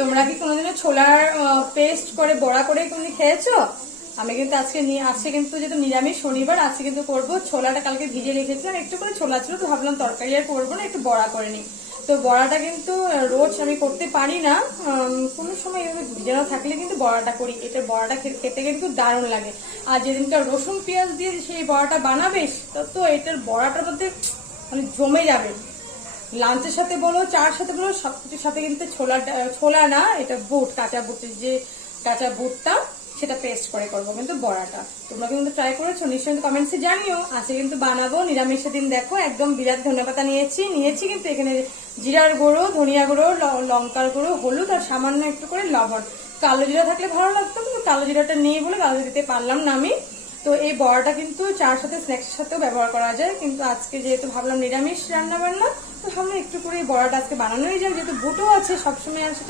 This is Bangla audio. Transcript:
তোমরা কি কোনোদিনও ছোলার পেস্ট করে বড়া করে কোনোদিন খেয়েছো? আমি কিন্তু আজকে কিন্তু যেহেতু নিরামিষ শনিবার, আজকে কিন্তু করবো। ছোলাটা কালকে ভিজে রেখেছিলাম, একটু করে ছোলা ছিল, তো ভাবলাম তরকারি আর করবো না, একটু বড়া করে নিই। তো বড়াটা কিন্তু রোজ আমি করতে পারি না, কোনো সময় ভিজানো থাকলে কিন্তু বড়াটা করি। এটা বড়াটা খেতে কিন্তু দারুণ লাগে। আর যেদিনটা রসুন পেঁয়াজ দিয়ে সেই বড়াটা বানাবে, তো এটার বড়াটার মধ্যে মানে জমে যাবে। লাঞ্চের সাথে বলো, চার সাথে বলো, সবকিছুর সাথে কিন্তু ছোলা না, এটা বুট, কাঁচা বুটের যে কাঁচা বুটটা, সেটা পেস্ট করে করবো কিন্তু বড়াটা। তোমরা কিন্তু ট্রাই করেছো নিশ্চয়ই, কমেন্টসে জানিও। আজকে কিন্তু বানাবো নিরামিষের দিন। দেখো একদম বিরাট ধনেপাতা নিয়েছি কিন্তু এখানে জিরার গুঁড়ো, ধনিয়া গুঁড়ো, লঙ্কার গুঁড়ো, হলুদ আর সামান্য একটু করে লবণ। কালো জিরা থাকলে ভালো লাগতো, কিন্তু কালো জিরাটা নেই বলে কালো দিতে পারলাম না আমি। তো এই বড়াটা কিন্তু চার সাথে স্ন্যাক্সের সাথেও ব্যবহার করা যায়, কিন্তু আজকে যেহেতু ভাবলাম নিরামিষ রান্না বান্না, তো ভাবলাম একটু করে এই বড়াটা আজকে বানানোই যায়, যেহেতু বুটও আছে সবসময়।